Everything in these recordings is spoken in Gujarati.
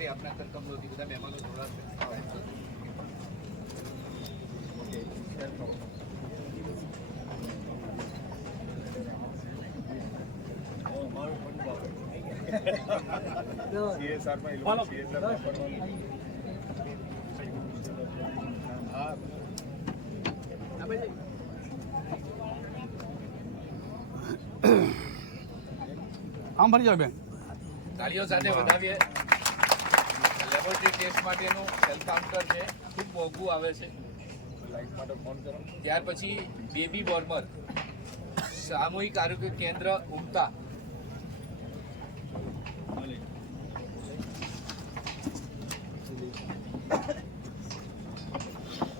માટે આપણા કરકમલોથી બધા મહેમાનો જોડાશે. આમ ભરી જાવ બેન. તાળીઓ સાથે વધાવીએ. લેબોરેટરી ટેસ્ટ માટેનું સેલ કાઉન્ટર છે, ખૂબ મોંઘું આવે છે. ત્યાર પછી બેબી બોર્મર સામૂહિક આરોગ્ય કેન્દ્ર ઉમતા,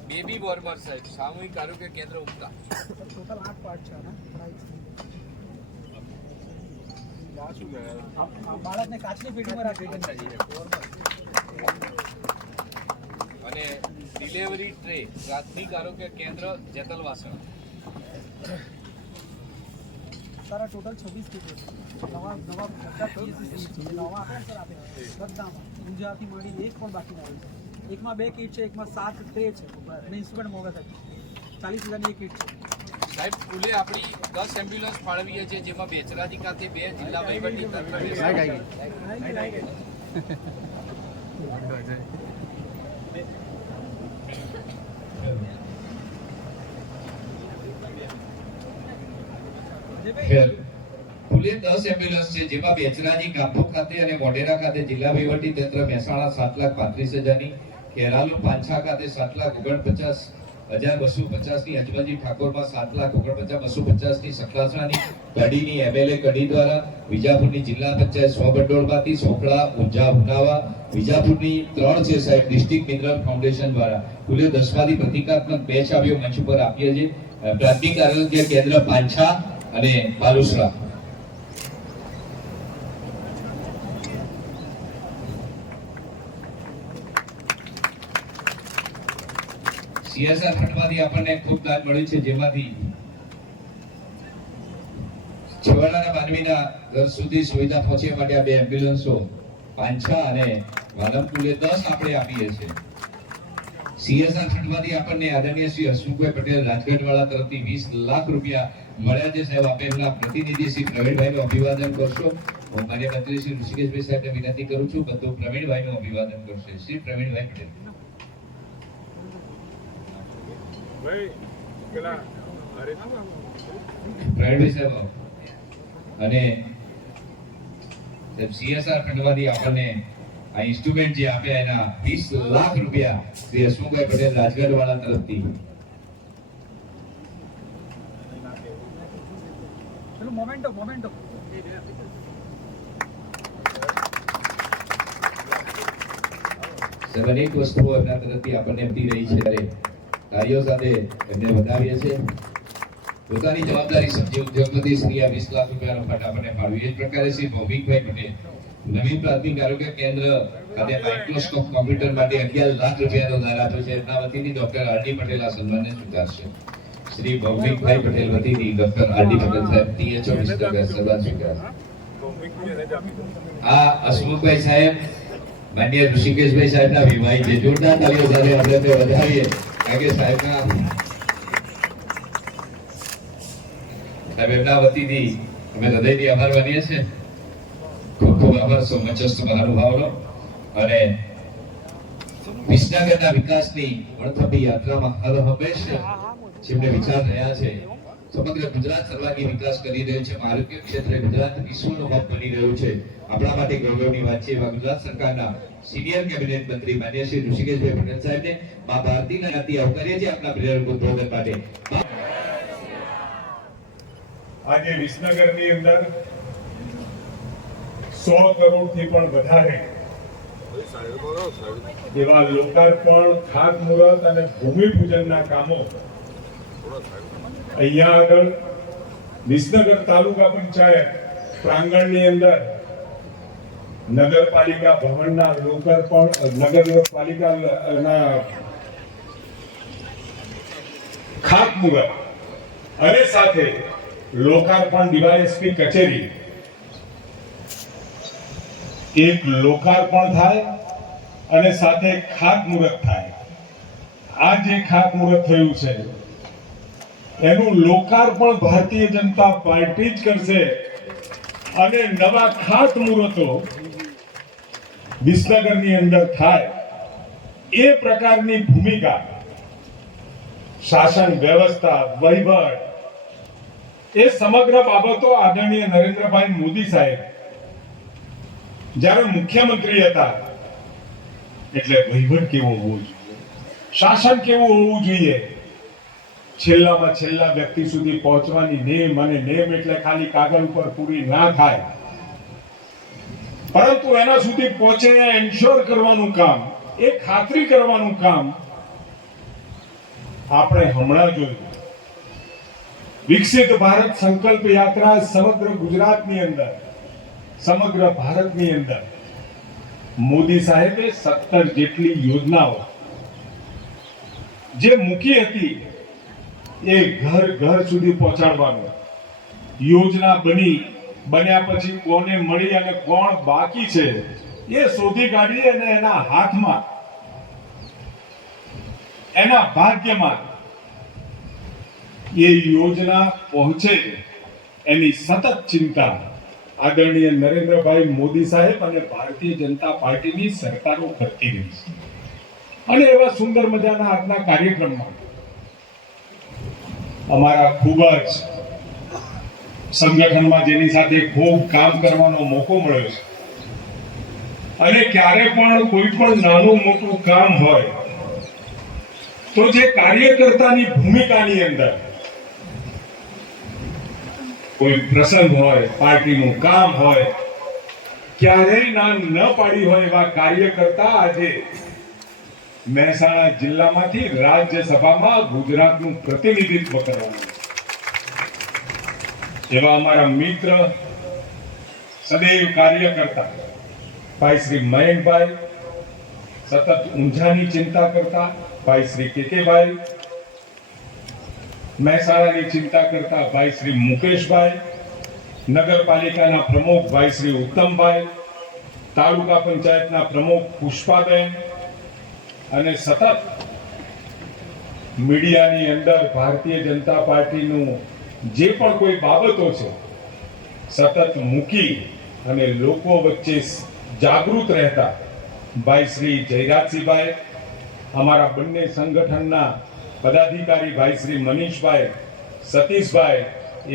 બેબી બોર્મર સાહેબ સામૂહિક આરોગ્ય કેન્દ્ર ઉમતા. ટોટલ 8 પાર્ટ છે આના. બાળકને કાચની પેટીમાં રાખી અને ડિલિવરી ટ્રે પ્રાથમિક આરોગ્ય કેન્દ્ર જેતલવાસણ. સારા ટોટલ 26 કીટ છે. નવા બધા પીએસસી છે. નવા આપે સર આપે બધામાં ઊંઝાથી માંડીને એક પણ બાકી ના હોય. એકમાં 2 કીટ છે, એકમાં 7 ટ્રે છે અને ઇન્સ્ટ્રુમેન્ટ મોંઘા થાય. 40,000ની એક કીટ છે સાહેબ. કુલે આપણી 10 એમ્બ્યુલન્સ ફાળવીએ છીએ, જેમાં બેચરાજી ખાતે 2 જિલ્લા વહીવટી તંત્ર કુલે 10 એમ્બ્યુલન્સ છે, જેમાં બેચરાજી કાપો ખાતે અને મોઢેરા ખાતે જિલ્લા વહીવટી તંત્ર મહેસાણા 7,35,000ની, કેરાલુ પાંછા ખાતે 7,49,250ની, અજમલજી ઠાકોરમાં 7,49,250ની, સકલાસણાની કડીની એમએલએ કડી દ્વારા, વિજાપુરની જિલ્લા પંચાયત સ્વભંડોળમાંથી, સોખડા ઊંઝા ઉનાવા વિજાપુરની 3 છે સાહેબ ડિસ્ટ્રિક્ટ મિનરલ ફાઉન્ડેશન દ્વારા. કુલે 10માંથી પ્રતિકાત્મક 2 ચાવીઓ મંચ પર આપીએ છીએ. પ્રાથમિક આરોગ્ય કેન્દ્ર પાંછા અને બાલુસરા. સીએસઆર ફંડમાંથી આપણને ખૂબ દાન મળ્યું છે, જેમાંથી છેવાડાના માનવીના ઘર સુધી સુવિધા પહોંચે માટે આ 2 એમ્બ્યુલન્સો પાંછા અને વાલમ કુલે 10 આપણે આપીએ છીએ. સીએસઆર ફંડમાંથી આપણને આદરણીય શ્રી હસમુખભાઈ પટેલ રાજગઢવાળા તરફથી 20 લાખ રૂપિયા મળ્યા છે સાહેબ. આપેલા પ્રતિનિધિ શ્રી પ્રવીણભાઈનું અભિવાદન કરશો. હું માન્ય મંત્રી શ્રી ઋષિકેશભાઈ સાહેબને વિનંતી કરું છું, બધું પ્રવીણભાઈનું અભિવાદન કરશે. શ્રી પ્રવીણભાઈ પટેલ. પ્રવીણભાઈ સાહેબ અને સીએસઆર ફંડમાંથી આપણને આ ઇન્સ્ટ્રુમેન્ટ જે આપ્યા એના 20 લાખ રૂપિયા શ્રી હસમુખભાઈ પટેલ રાજગઢવાળા તરફથી. ચલો મોમેન્ટો અનેક વસ્તુઓ એમના તરફથી આપણને આપી રહી છે, ત્યારે કાર્યો સાથે એમને વધાવીએ છીએ. પોતાની જવાબદારી સમજી ઉદ્યોગપતિ શ્રી આ 20 લાખ રૂપિયાનો ફંડ આપણને ફાળવ્યું. એ જ પ્રકારે શ્રી ભૌમિકભાઈ પટેલ નવીન પ્રાથમિક આરોગ્ય કેન્દ્ર ખાતે માઇક્રોસ્કોપ કોમ્પ્યુટર માટે 11 લાખ રૂપિયાનો દાન આપ્યો છે. એમના વતીથી ડોક્ટર આરડી પટેલ આ સન્માનને સ્વીકારશે. શ્રી ભૌમિકભાઈ પટેલ વતીથી ડોક્ટર આરડી પટેલ સાહેબ ટીએચઓ વિસ્તૃત સન્માન સ્વીકારશે. આ હસમુખભાઈ સાહેબ માન્ય ઋષિકેશભાઈ સાહેબના વિવાહી છે. જોરદાર તાળીઓ સાથે આપણે વધાવીએ, કારણ કે સાહેબના એમના વતીથી અમે હૃદયથી આભાર માનીએ છીએ. ખૂબ ખૂબ આભાર સૌ મંચસ્થ મહાનુભાવોનો. અને વિસનગરના વિકાસની વણથંભી યાત્રામાં હર હંમેશા જેમને વિચાર રહ્યા છે, સમગ્ર ગુજરાત સર્વાંગી વિકાસ કરી રહ્યું છે. આરોગ્ય ક્ષેત્રે ગુજરાત વિશ્વનો હબ બની રહ્યું છે. આપણા માટે ગૌરવની વાત છે. એવા ગુજરાત સરકારના સિનિયર કેબિનેટ મંત્રી માન્ય શ્રી ઋષિકેશભાઈ પટેલ સાહેબને મા ભારતીના નાતી આવકારીએ છીએ આપણા પ્રેરક ઉદ્બોધન માટે. આજે વિસનગરની અંદર 100 કરોડથી પણ વધારે એવા લોકાર્પણ, ખાતમુહૂર્ત અને ભૂમિપૂજનના કામો અહીંયા આગળ વિસનગર તાલુકા પંચાયત પ્રાંગણની અંદર નગરપાલિકા ભવનના લોકાર્પણ, નગરપાલિકાના ખાતમુહૂર્ત અને સાથે લોકાર્પણ ડીવાયએસપી કચેરી એક લોકાર્પણ થાય અને સાથે ખાતમુહૂર્ત થાય. આ જે ખાતમુહૂર્ત થયું છે એનું લોકાર્પણ ભારતીય જનતા પાર્ટી જ કરશે અને નવા ખાતમુહૂર્તો વિસનગરની અંદર થાય એ પ્રકારની ભૂમિકા શાસન વ્યવસ્થા વહીવટ એ સમગ્ર બાબતો આદરણીય નરેન્દ્રભાઈ મોદી સાહેબ જ્યારે મુખ્યમંત્રી હતા એટલે વહીવટ કેવો હોવો જોઈએ, શાસન કેવું હોવું જોઈએ, છેલ્લામાં છેલ્લા વ્યક્તિ સુધી પહોંચવાની નેમ, અને નેમ એટલે ખાલી કાગળ ઉપર પૂરી ના થાય પરંતુ એના સુધી પહોંચે એન્શ્યોર કરવાનું કામ, એ ખાતરી કરવાનું કામ આપણે હમણાં જોયું. વિકસિત ભારત સંકલ્પ યાત્રા સમગ્ર ગુજરાતની અંદર, સમગ્ર ભારતની અંદર મોદી સાહેબે 17 જેટલી યોજનાઓ જે મૂકી હતી એ ઘર ઘર સુધી પહોંચાડવાનું. યોજના બન્યા પછી કોને મળી અને કોણ બાકી છે એ શોધી કાઢી અને એના હાથમાં, એના ભાગ્યમાં એ યોજના પહોંચે એની સતત ચિંતા આદરણીય નરેન્દ્રભાઈ મોદી સાહેબ અને ભારતીય જનતા પાર્ટીની સરકારો કરતી રહી છે. અને એવા સુંદર મજાના આજના કાર્યક્રમમાં અમારા ખૂબ જ સંગઠનમાં જેની સાથે ખૂબ કામ કરવાનો મોકો મળ્યો છે અને ક્યારે પણ કોઈ પણ નાનું મોટું કામ હોય તો જે કાર્યકર્તાની ભૂમિકાની અંદર કોઈ પ્રસંગ હોય, પાર્ટીનું કામ હોય, ક્યારેય ના ન પાડી હોય એવા કાર્યકર્તા આજે મહેસાણા જિલ્લામાંથી રાજ્યસભામાં ગુજરાતનું પ્રતિનિધિત્વ કરવાનું. એવા અમારા મિત્ર, સદૈવ કાર્યકર્તા ભાઈ શ્રી મયંકભાઈ, સતત ઊંઝાની ચિંતા કરતા ભાઈ શ્રી કેકેભાઈ, મહેસાણાની ચિંતા કરતા ભાઈ શ્રી મુકેશભાઈ, નગરપાલિકાના પ્રમુખ ભાઈ શ્રી ઉત્તમભાઈ, તાલુકા પંચાયતના પ્રમુખ પુષ્પાબેન, અને સતત મીડિયાની અંદર ભારતીય જનતા પાર્ટીનું જે પણ કોઈ બાબતો છે સતત મૂકી અને લોકો વચ્ચે જાગૃત રહેતા ભાઈ શ્રી જયરાજસિંહભાઈ, અમારા બંને સંગઠનના પદાધિકારી ભાઈ શ્રી મનીષભાઈ, સતીશભાઈ,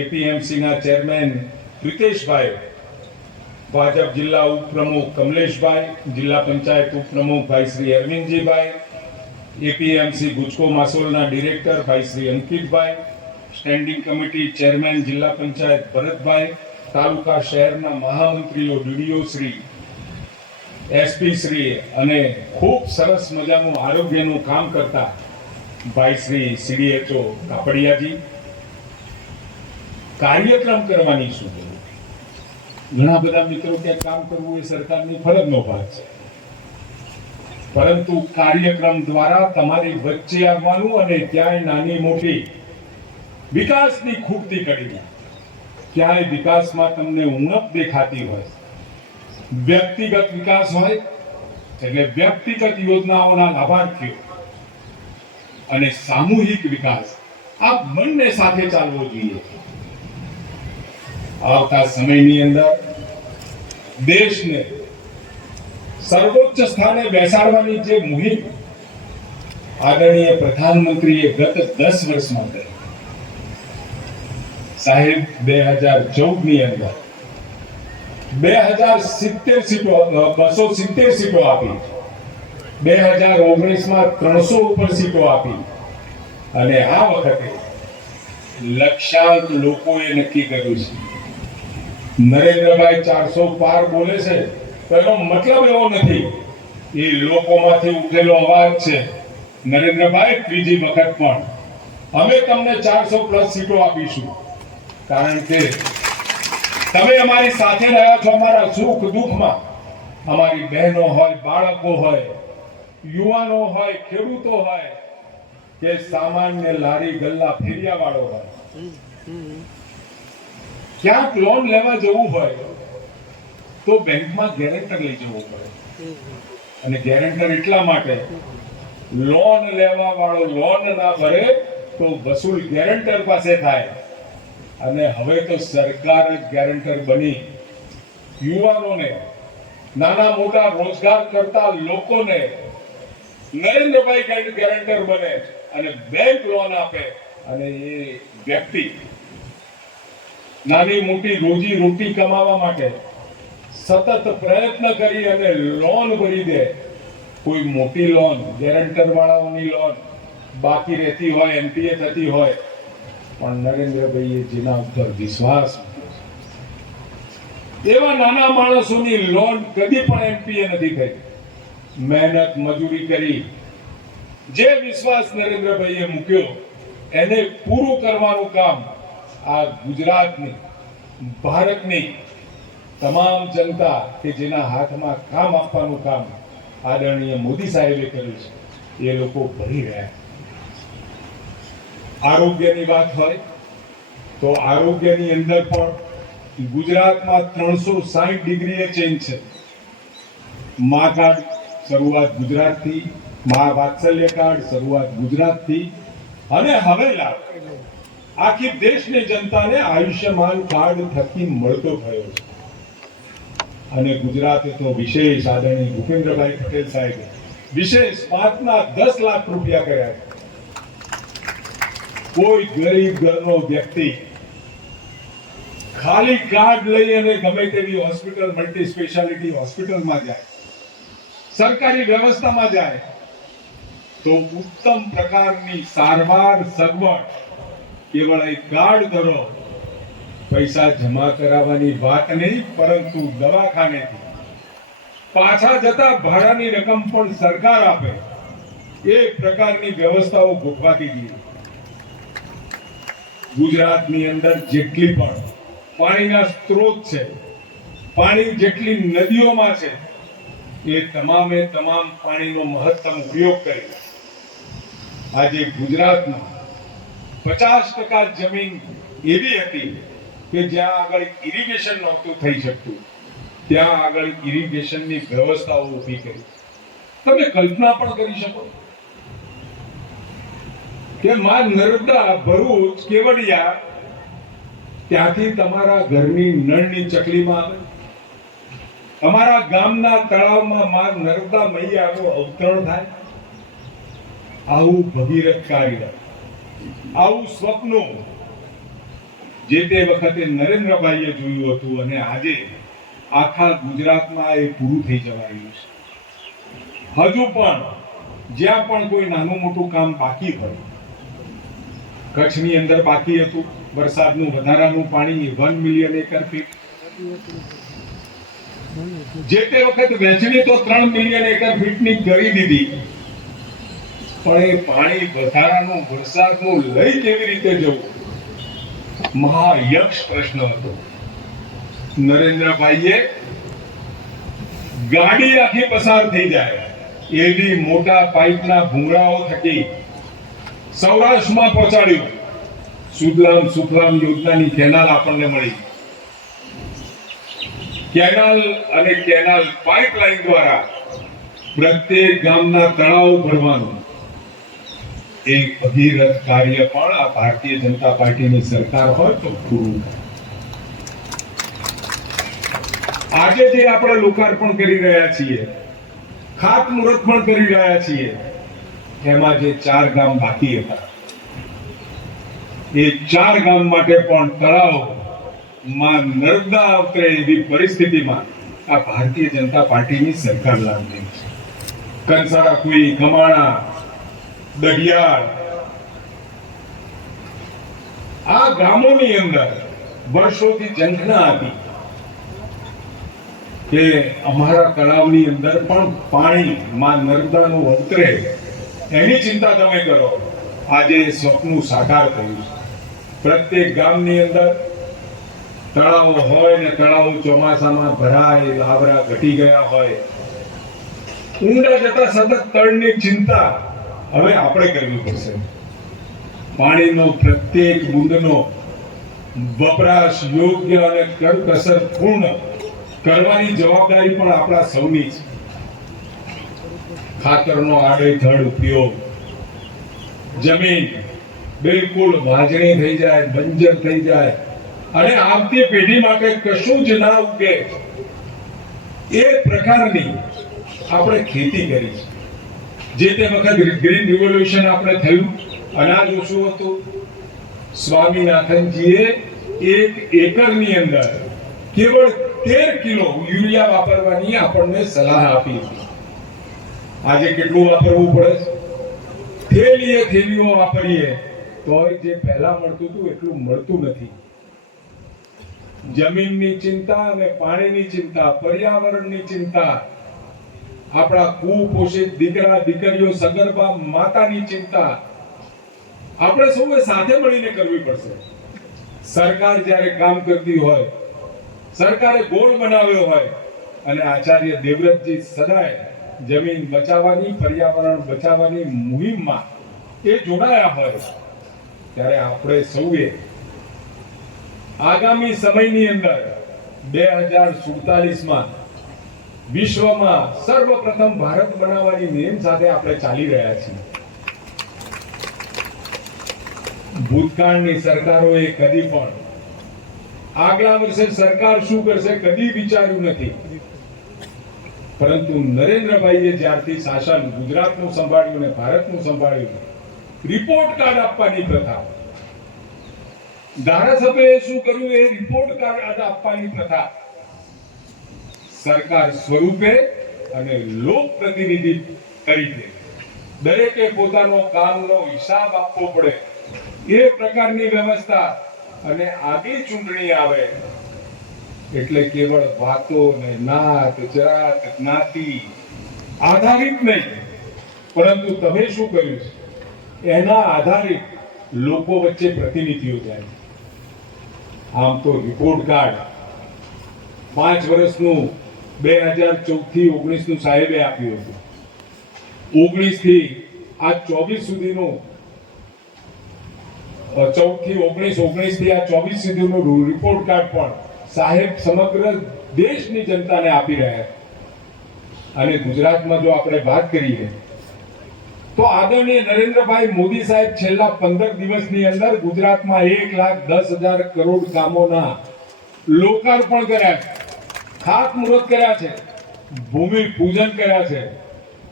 એપીએમસીના ચેરમેન પ્રિતેશભાઈ, ભાજપ જિલ્લા ઉપપ્રમુખ કમલેશભાઈ, જિલ્લા પંચાયત ઉપપ્રમુખ ભાઈ શ્રી અરવિંદજીભાઈ, એપીએમસી ગુજકો માસોલના ડિરેક્ટર ભાઈ શ્રી અંકિતભાઈ, સ્ટેન્ડિંગ કમિટી ચેરમેન જિલ્લા પંચાયત ભરતભાઈ, તાલુકા શહેરના મહામંત્રીઓ ડીડીઓ શ્રી, એસપી શ્રી અને ખૂબ સરસ મજાનું આરોગ્યનું કામ કરતા ભાઈ શ્રી સીડીએચઓ કાપડિયાજી. કાર્યક્રમ કરવાની શું જરૂર? ઘણા બધા મિત્રો કે કામ કરવું એ સરકારની ફરજનો ભાગ છે, પરંતુ કાર્યક્રમ દ્વારા તમારી વચ્ચે આવવાનું અને ક્યાંય નાની મોટી વિકાસની ખૂટતી કડી, ક્યાંય વિકાસમાં તમને ઉણપ દેખાતી હોય, વ્યક્તિગત વિકાસ હોય એટલે વ્યક્તિગત યોજનાઓના લાભાર્થીઓ અને સામૂહિક વિકાસ આ બંને સાથે ચાલવો જોઈએ. આવતા સમયની અંદર દેશને સર્વોચ્ચ સ્થાને બેસાડવાની જે મુહિમ આદરણીય પ્રધાનમંત્રીએ ગત 10 વર્ષમાં કરી સાહેબ, 2014 ની અંદર 270 સીટો આપી, 2019માં 300 ઉપર સીટો આપી અને આ વખતે લક્ષાંક લોકોએ નક્કી કર્યું છે. નરેન્દ્રભાઈ 400 પાર બોલે છે તો એનો મતલબ એવો નથી, એ લોકોમાંથી ઉઠેલો અવાજ છે. નરેન્દ્રભાઈ, ત્રીજી વખત પણ અમે તમને 400 પ્લસ સીટો આપીશું, કારણ કે તમે અમારી સાથે રહ્યા છો. અમારા સુખ દુઃખમાં અમારી બહેનો હોય, બાળકો હોય, યુવાનો હોય, ખેડૂતો હોય કે સામાન્ય લારી ગલ્લા ફેરિયા વાળો હોય, ક્યાંક લોન લેવા જવું હોય તો બેંકમાં ગેરેન્ટર લઈ જવું પડે અને ગેરંટર એટલા માટે, લોન લેવા વાળો લોન ના ભરે તો વસૂલ ગેરંટર પાસે થાય, અને હવે તો સરકાર જ ગેરંટર બની યુવાનોને, નાના મોટા રોજગાર કરતા લોકોને નરેન્દ્રભાઈ ગેરંટર બને અને બેંક લોન આપે, અને એ વ્યક્તિ નાની મોટી રોજી રોટી કમાવા માટે સતત પ્રયત્ન કરી અને લોન ભરી દે. કોઈ મોટી લોન, ગેરંટર વાળાઓની લોન બાકી રહેતી હોય, એનપીએ થતી હોય, પણ નરેન્દ્રભાઈએ જેના ઉપર વિશ્વાસ મૂક્યો એવા નાના માણસોની લોન કદી પણ એનપીએ નથી થઈ. મહેનત મજૂરી કરી જે વિશ્વાસ નરેન્દ્રભાઈએ મૂક્યો એને પૂરું કરવાનું કામ આ ગુજરાતની, ભારતની તમામ જનતા કે જેના હાથમાં કામ આપવાનું કામ આદરણીય મોદી સાહેબે કર્યું છે, એ લોકો ભરી રહ્યા. આરોગ્યની વાત હોય તો આરોગ્યની અંદર પણ ગુજરાતમાં 360 ડિગ્રીએ ચેન્જ છે. મા કાર્ડ શરૂઆત ગુજરાતથી, મા વાત્સલ્ય કાર્ડ શરૂઆત ગુજરાતથી, અને હવે લાભ આખી દેશની જનતાને આયુષ્યમાન કાર્ડ થકી મળતો થયો છે. અને ગુજરાતે તો વિશેષ આદરણીય ભૂપેન્દ્રભાઈ પટેલ સાહેબે વિશેષ 10 લાખ રૂપિયા કર્યા છે. કોઈ ગરીબ ઘરનો વ્યક્તિ ખાલી કાર્ડ લઈ અને ગમે તેવી હોસ્પિટલ, મલ્ટી સ્પેશિયાલિટી હોસ્પિટલમાં જાય, સરકારી વ્યવસ્થામાં જાય તો ઉત્તમ પ્રકારની સારવાર સગવડ કેવળ એક કાર્ડ કરો, પૈસા જમા કરાવવાની વાત નહીં, પરંતુ દવાખાનેથી પાછા જતા ભાડાની રકમ પણ સરકાર આપે એ પ્રકારની વ્યવસ્થાઓ ગોઠવાતી ગઈ. ગુજરાતની અંદર જેટલી પણ પાણીના સ્ત્રોત છે, પાણી જેટલી નદીઓમાં છે, એ તમામે તમામ પાણીનો મહત્તમ ઉપયોગ કરી આજે ગુજરાતમાં 50% જમીન એવી હતી કે જ્યાં આગળ ઇરિગેશન નહોતું થઈ શકતું, ત્યાં આગળ ઇરિગેશનની વ્યવસ્થાઓ ઊભી કરી. તમે કલ્પના પણ કરી શકો કે માં નર્મદા, ભરૂચ, કેવડિયા, ત્યાંથી તમારા ઘરની નળની ચકલીમાં આવે, તમારા ગામના તળાવમાં માં નર્મદા મૈયાનું અવતરણ થાય. આવું ભગીરથ કાર્ય, આવું સ્વપ્ન જે તે વખતે નરેન્દ્રભાઈએ જોયું હતું, અને આજે આખા ગુજરાતમાં એ પૂરું થઈ જવા રહ્યું છે. હજુ પણ જ્યાં પણ કોઈ નાનું મોટું કામ બાકી હોય, કચ્છની અંદર બાકી હતું વરસાદનું વધારાનું પાણી 1 મિલિયન એકર ફીટ, જે તે વખત વહેંચણી તો 3 મિલિયન એકર ફીટની કરી દીધી, પણ એ પાણી વધારાનું વરસાદનું લઈ કેવી રીતે જવું, મહાયક્ષ પ્રશ્ન હતો. નરેન્દ્રભાઈએ ગાડી આખી પસાર થઈ જાય એવી મોટા પાઇપના ભૂંગળાઓ થકી સૌરાષ્ટ્રમાં પહોંચાડ્યું. સુજલામ સુફલામ યોજનાની કેનાલ આપણને મળી. કેનાલ અને કેનાલ પાઇપલાઇન દ્વારા પ્રત્યેક ગામના તળાવ ભરવાનું એક ભગીરથ કાર્ય પણ આ ભારતીય જનતા પાર્ટીની સરકાર હોય તો પૂરું. આજે જે આપણે લોકાર્પણ કરી રહ્યા છીએ, ખાતમુહૂર્ત પણ કરી રહ્યા છીએ, એમાં જે 4 ગામ બાકી હતા, એ 4 ગામ માટે પણ તળાવ માં નર્મદા અવતરે એવી પરિસ્થિતિમાં આ ભારતીય જનતા પાર્ટીની સરકાર લાવી છે. કંસારા, કુઈ, કમાણા, દઢિયાળ, આ ગામોની અંદર વર્ષોથી ઝંખના હતી કે અમારા તળાવની અંદર પણ પાણી માં નર્મદાનું અવતરે, એની ચિંતા તમે કરો. આજે સ્વપ્ન સાકાર થયું છે. પ્રત્યેક ગામની અંદર તળાવો હોય ને તળાવો ચોમાસામાં ભરાય, લાવરા ઘટી ગયા હોય, ઊંડા જતા સતત તળની ચિંતા હવે આપણે કરવી પડશે. પાણીનો પ્રત્યેક બુંદનો વપરાશ યોગ્ય અને કરકસર પૂર્ણ કરવાની જવાબદારી પણ આપણા સૌની છે. ખાતરનો આડેધડ ઉપયોગ, જમીન બિલકુલ વાજણી થઈ જાય, બંજર થઈ જાય અને આવતી પેઢી માટે કશું જ ના ઉગે એ પ્રકારની આપણે ખેતી કરી છે. જે તે વખત ગ્રીન રિવોલ્યુશન આપણે થયું, અનાજ ઓછું હતું. સ્વામીનાથનજીએ 1 એકરની અંદર કેવળ 13 કિલો યુરિયા વાપરવાની આપણને સલાહ આપી હતી. આજે કેટલું વાપરવું પડે છે? થેલીઓ વાપરીએ તોય જે પહેલા મળતું હતું એટલું મળતું નથી. જમીનની ચિંતા અને પાણીની ચિંતા, પર્યાવરણની ચિંતા, આપણા કુપોષિત દીકરા દીકરીઓ, સગર્ભા માતાની ચિંતા આપણે સૌએ સાથે મળીને કરવી પડશે. સરકાર જ્યારે કામ કરતી હોય, સરકારે ગોળ બનાવ્યો હોય અને આચાર્ય દેવવ્રતજી સદાય જમીન બચાવવાની, પર્યાવરણ બચાવવાની મુહિમમાં એ જોડાયા હોય, ત્યારે આપણે સૌએ આગામી સમયની અંદર 2047માં વિશ્વમાં સર્વપ્રથમ ભારત બનાવવાની નેમ સાથે આપણે ચાલી રહ્યા છીએ. ભૂતકાળની સરકારોએ કદી પણ આગલા વર્ષે સરકાર શું કરશે કદી વિચાર્યું નથી. પરંતુ નરેન્દ્રભાઈએ જ્યારથી શાસન ગુજરાતનું સંભાળ્યું અને ભારતનું સંભાળ્યું, રિપોર્ટ કાર્ડ આપવાની પ્રથા, ધારાસભ્યએ શું કર્યું એ રિપોર્ટ કાર્ડ આપવાની પ્રથા સરકાર સ્વરૂપે અને લોક પ્રતિનિધિ તરીકે દરેકે પોતાનો કામનો હિસાબ આપવો પડે એ પ્રકારની વ્યવસ્થા. અને આગલી ચૂંટણી આવે એટલે કેવળ વાતો ને નાત જાત જ્ઞાતિ આધારિત નહીં, પરંતુ તમે શું કર્યું છે એના આધારિત લોકો વચ્ચે પ્રતિનિધિઓ જાય. આમ તો રિપોર્ટ કાર્ડ 5 વર્ષનું 2014 થી 19 સાહેબે આપ્યું હતું. 19 થી આ 24 સુધીનું 14 થી 19 થી આ 24 સુધીનું રિપોર્ટ કાર્ડ પણ સાહેબ સમગ્ર દેશની જનતાને આપી રહ્યા છે. અને ગુજરાતમાં જો આપણે વાત કરીએ તો આદરણીય નરેન્દ્રભાઈ મોદી સાહેબ છેલ્લા 15 દિવસની અંદર ગુજરાતમાં 1,10,000 કરોડ કામોના લોકાર્પણ કર્યા છે, ખાતમુહૂર્ત કર્યા છે, ભૂમિ પૂજન કર્યા છે.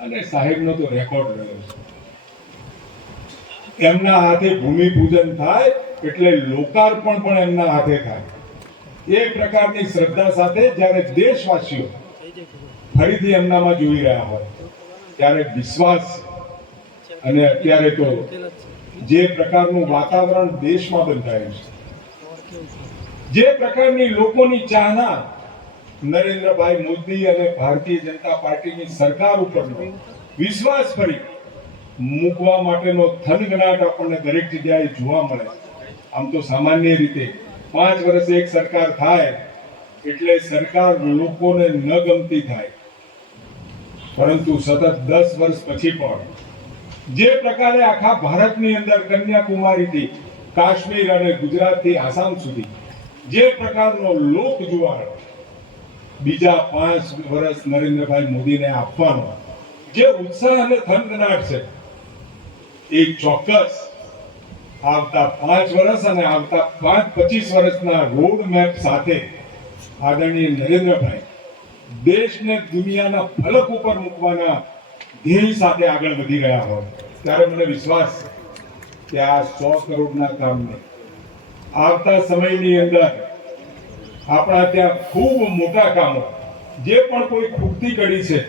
અને સાહેબનો તો રેકોર્ડ રહ્યો છે. એમના હાથે ભૂમિ પૂજન થાય એટલે લોકાર્પણ પણ એમના હાથે થાય. એ પ્રકારની શ્રદ્ધા સાથે જ્યારે દેશવાસીઓ ફરીથી એમનામાં જોઈ રહ્યા હોય ત્યારે વિશ્વાસ, અને અત્યારે તો જે પ્રકારનું વાતાવરણ દેશમાં બંધાયું છે, જે પ્રકારની લોકોની ચાહના નરેન્દ્રભાઈ મોદી અને ભારતીય જનતા પાર્ટીની સરકાર ઉપરનો વિશ્વાસ ફરી મૂકવા માટેનો થનગનાટ આપણને દરેક જગ્યાએ જોવા મળે. આમ તો સામાન્ય રીતે 5 વર્ષ એક સરકાર થાય એટલે સરકાર લોકોને ન ગમતી થાય, પરંતુ સતત 10 વર્ષ પછી પણ જે પ્રકારે આખા ભારતની અંદર કન્યાકુમારીથી કાશ્મીર અને ગુજરાતથી આસામ સુધી જે પ્રકારનો લોક જુવાળ બીજા 5 વર્ષ નરેન્દ્રભાઈ મોદીને આપવાનો જે ઉત્સાહ અને થનગનાટ છે, એ ચોક્કસ આવતા 5 વર્ષ અને આવતા 25 વર્ષના રોડ મેપ સાથે આદરણીય નરેન્દ્રભાઈ દેશને દુનિયાના ફલક ઉપર મૂકવાના ધ્યેય સાથે આગળ વધી રહ્યા હોય ત્યારે મને વિશ્વાસ છે કે આ 100 કરોડના કામને આવતા સમયની અંદર આપણા ત્યાં ખૂબ મોટા કામો જે પણ કોઈ ખૂટતી કડી છે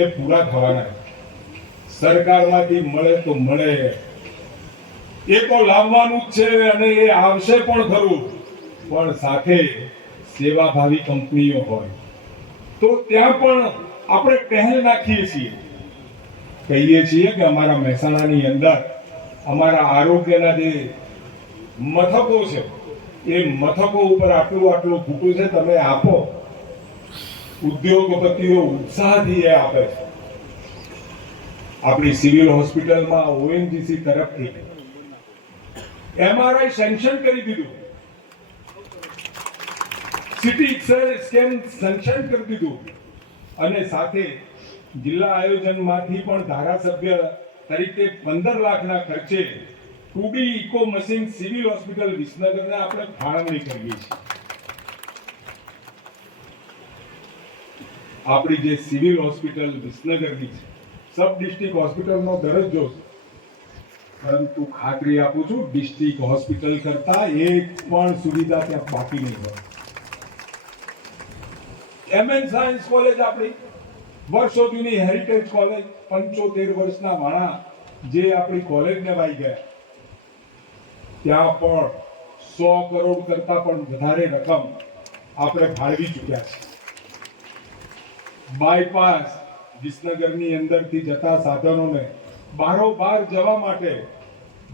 એ પૂરા થવાના. સરકારમાંથી મળે તો મળે, એ તો લાવવાનું જ છે અને એ આવશે પણ ખરું, પણ સાથે સેવાભાવી કંપનીઓ હોય તો ત્યાં પણ આપણે પહેલ નાખીએ છીએ. કહીએ છીએ કે અમારા મહેસાણાની અંદર અમારા આરોગ્યના જે મથકો છે એ મથકો ઉપર આટલું ખૂટું છે, તમે આપો. ઉદ્યોગપતિઓ ઉત્સાહથી એ આપે છે. આપણી સિવિલ હોસ્પિટલમાં ઓએનજીસી તરફથી MRI સેન્કશન કરી દીધું, સિટી સ્કેન સેન્કશન કરી દીધું, અને સાથે જિલ્લા આયોજનમાંથી પણ ધારાસભ્ય તરીકે 15 લાખના ખર્ચે 2D echo machine civil hospital વિસનગરને આપણે ફાળવણી કરીએ છીએ. આપણી જે સિવિલ હોસ્પિટલ વિસનગરની છે, સબ ડિસ્ટ્રિક્ટ હોસ્પિટલનો દરજ્જો છે, પરંતુ ખાતરી આપું છું ડિસ્ટ્રિક્ટ હોસ્પિટલ કરતા એક પણ સુવિધા ત્યાં બાકી નહીં હોય. MN સાયન્સ કોલેજ આપણી વર્ષો જૂની હેરિટેજ કોલેજ, 75 વર્ષના વાણા જે આપણી કોલેજને વાઈ ગયા, ત્યાં પણ 100 કરોડ કરતા પણ વધારે રકમ આપણે ફાળવી ચૂક્યા છે. બાયપાસ વિસનગરની અંદરથી જતા સાધનોને બારોબાર જવા માટે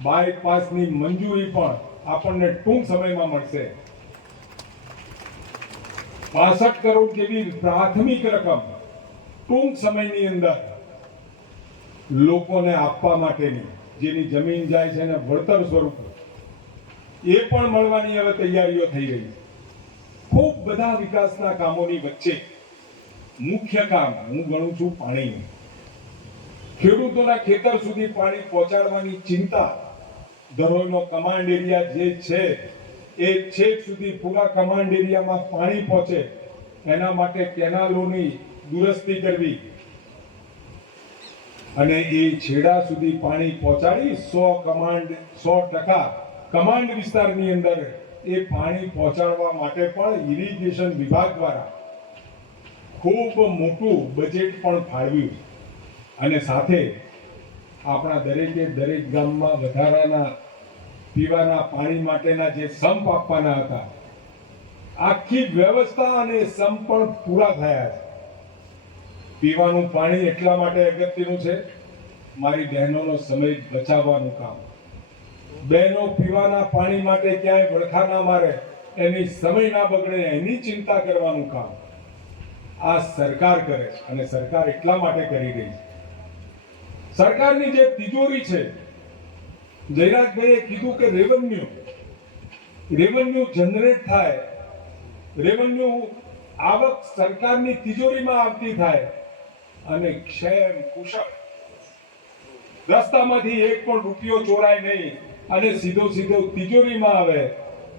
બાયપાસની મંજૂરી પણ આપણને ટૂંક સમયમાં મળશે. 65 કરોડ જેવી પ્રાથમિક રકમ ટૂંક સમયની અંદર લોકોને આપવા માટેની, જેની જમીન જાય છે એને વળતર સ્વરૂપે, એ પણ મળવાની હવે તૈયારીઓ થઈ રહી છે. ખૂબ બધા વિકાસના કામોની વચ્ચે મુખ્ય કામ હું ગણું છું પાણીનું. ખેડૂતોના ખેતર સુધી પાણી પહોંચાડવાની ચિંતા, ધરોઈનો કમાન્ડ એરિયા જે છે એ છેક સુધી પૂરા કમાન્ડ એરિયામાં પાણી પહોંચે એના માટે કેનાલોની દુરસ્તી કરવી અને એ છેડા સુધી પાણી પહોંચાડી 100% કમાન્ડ વિસ્તારની અંદર એ પાણી પહોંચાડવા માટે પણ ઇરિગેશન વિભાગ દ્વારા ખૂબ મોટું બજેટ પણ ફાળવ્યું. અને સાથે આપણા દરેક ગામમાં વધારાના પીવાના પાણી માટેના જે સંપ આપવાના હતા, આખી વ્યવસ્થા અને સંપ પણ પૂરા થયા છે. પીવાનું પાણી એટલા માટે અગત્યનું છે, મારી બહેનોનો સમય બચાવવાનું કામ. બહેનો પીવાના પાણી માટે ક્યાંય વળખા ના મારે, એની સમય ના બગડે, એની ચિંતા કરવાનું કામ આ સરકાર કરે છે. અને સરકાર એટલા માટે કરી રહી છે, સરકારની જે તિજોરી છે, જયરાજભાઈએ કીધું કે રેવન્યુ જનરેટ થાય, રેવન્યુ આવક સરકારની તિજોરીમાં આવતી થાય અને ક્ષેમ કુશળ રસ્તામાંથી એક પણ રૂપિયો ચોરાય નહીં અને સીધો તિજોરીમાં આવે.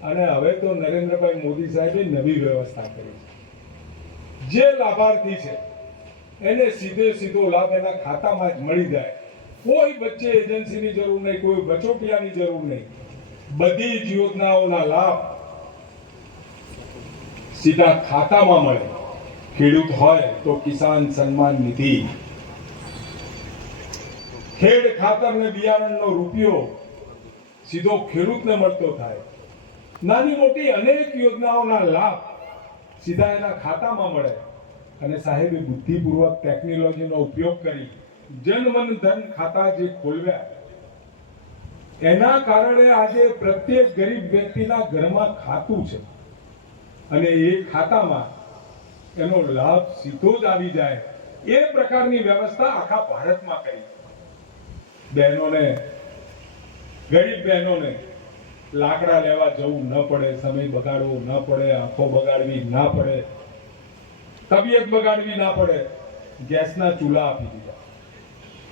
અને હવે તો નરેન્દ્રભાઈ મોદી સાહેબે નવી વ્યવસ્થા કરી છે. જે લાભાર્થી છે એને સીધો લાભ એના ખાતામાં જ મળી જાય. કોઈ વચ્ચે એજન્સીની જરૂર નહીં, કોઈ વચોટિયાની જરૂર નહીં. બધી જ યોજનાઓના લાભ સીધા ખાતામાં મળે. ખેડૂત હોય તો કિસાન સન્માન નિધિ, ખેડ ખાતર ને બિયારણનો રૂપિયો સીધો ખેડૂતને મળતો થાય. નાની મોટી અનેક યોજનાઓના લાભ સીધા એના ખાતામાં મળે. અને સાહેબે બુદ્ધિપૂર્વક ટેકનોલોજીનો ઉપયોગ કરી જનવન ધન ખાતા જે ખોલવ્યા, એના કારણે આજે પ્રત્યેક ગરીબ વ્યક્તિના ઘરમાં ખાતું છે અને એ ખાતામાં એનો લાભ સીધો જ આવી જાય. એ પ્રકારની વ્યવસ્થા આખા ભારતમાં કરી. બહેનોને, ગરીબ બહેનોને લાકડા લેવા જવું ન પડે, સમય બગાડવો ન પડે, આંખો બગાડવી ના પડે, તબિયત બગાડવી ના પડે. ગેસના ચૂલા આપી દીધા,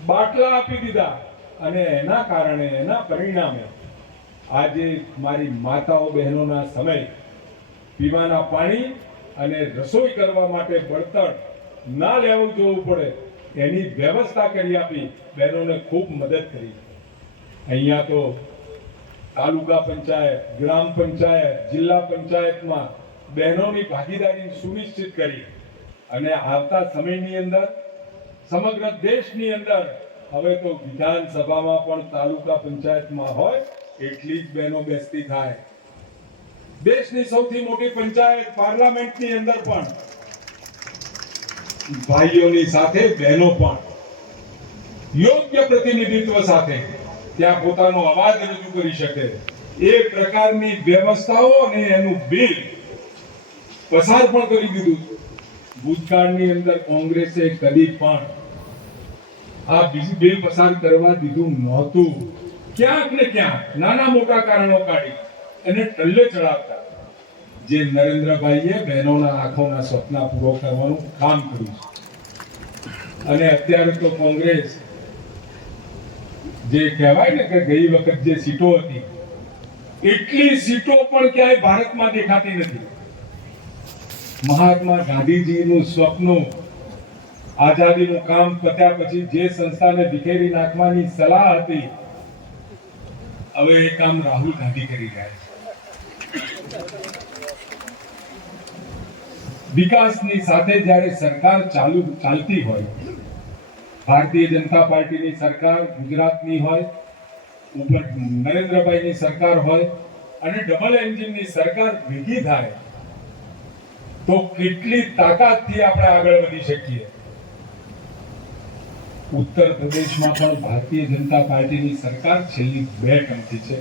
બાટલા આપી દીધા અને એના કારણે, એના પરિણામે આજે મારી માતાઓ બહેનોના સમય પીવાના પાણી અને રસોઈ કરવા માટે બળતણ ના લેવું જવું પડે એની વ્યવસ્થા કરી આપી. બહેનોને ખૂબ મદદ કરી. અહીંયા તો તાલુકા પંચાયત, ગ્રામ પંચાયત, જિલ્લા પંચાયતમાં બહેનોની ભાગીદારી સુનિશ્ચિત કરી અને આવતા સમયની અંદર સમગ્ર દેશની અંદર હવે તો વિધાનસભામાં પણ તાલુકા પંચાયતમાં હોય એટલી જ બહેનો બેસતી થાય. દેશની સૌથી મોટી પંચાયત પાર્લામેન્ટની અંદર પણ ભાઈઓની સાથે બહેનો પણ યોગ્ય પ્રતિનિધિત્વ સાથે ત્યાં પોતાનો અવાજ રજૂ કરી શકે એ પ્રકારની વ્યવસ્થાઓ અને એનું બિલ પસાર પણ કરી દીધું. ભૂતકાળની અંદર કોંગ્રેસે કદી પણ આ બિલ પસાર કરવા દીધું નહોતું. ક્યાંક ને ક્યાંક નાના મોટા કારણો કાઢી એને ટલ્લે ચડાવતા. જે નરેન્દ્રભાઈએ બહેનોના આંખોના સપના પૂરો કરવાનું કામ કર્યું છે. અને અત્યારે તો કોંગ્રેસ જે કહેવાય ને કે ગઈ વખત જે સીટો હતી એટલી સીટો પણ ક્યાંય ભારતમાં દેખાતી નથી. મહાત્મા ગાંધીજીનું સ્વપ્ન આઝાદીનું કામ પત્યા પછી જે સંસ્થાને વિખેરી નાખવાની સલાહ હતી, હવે એ કામ રાહુલ ગાંધી કરી રહ્યા છે. વિકાસની સાથે જ્યારે સરકાર ચાલતી હોય, ભારતીય જનતા પાર્ટીની સરકાર ગુજરાતની હોય, ઉપર નરેન્દ્રભાઈની સરકાર હોય અને ડબલ એન્જિનની સરકાર ભેગી થાય તો કેટલી તાકાતથી આપણે આગળ વધી શકીએ. ઉત્તર પ્રદેશમાં પણ ભારતીય જનતા પાર્ટીની સરકાર છેલ્લી 2 ટર્મથી છે.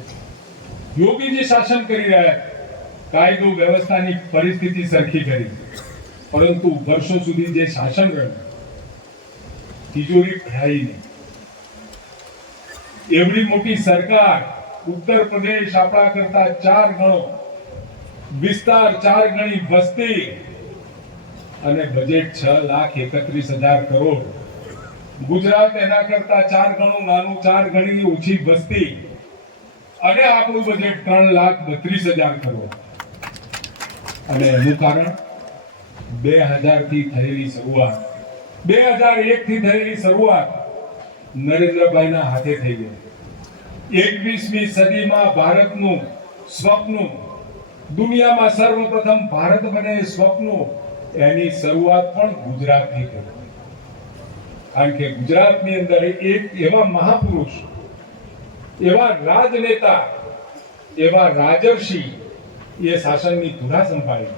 યોગીજી શાસન કરી રહ્યા છે, કાયદો વ્યવસ્થાની પરિસ્થિતિ સરખી કરી, પરંતુ વર્ષો સુધી જે શાસન રહ્યું તિજોરી ભરાઈ નહીં. એવડી મોટી સરકાર, ઉત્તર પ્રદેશ આપણા કરતા 4 ગણો વિસ્તાર, 4 ગણી વસ્તી અને બજેટ 6,31,000 કરોડ. ગુજરાત એના કરતા 4 ગણું નાનું, 4 ગણી ઓછી વસ્તી અને આપણું બજેટ 3,32,000 કરોડ. અને એનું કારણ 2000 થી થયેલી શરૂઆત, 2001 થી થયેલી શરૂઆત નરેન્દ્રભાઈના હાથે થઈ ગઈ. 21મી સદીમાં ભારતનું સ્વપ્ન, દુનિયામાં સર્વપ્રથમ ભારત બને એ સ્વપ્ન, એની શરૂઆત પણ ગુજરાતથી થઈ. કારણ કે ગુજરાતની અંદર એક એવા મહાપુરુષ, એવા રાજનેતા, એવા રાજર્ષિ એ શાસનની ધુરા સંભાળી.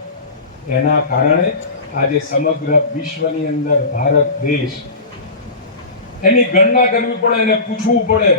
એના કારણે આજે સમગ્ર વિશ્વની અંદર ભારત દેશ, એની ગણના કરવી પડે, એને પૂછવું પડે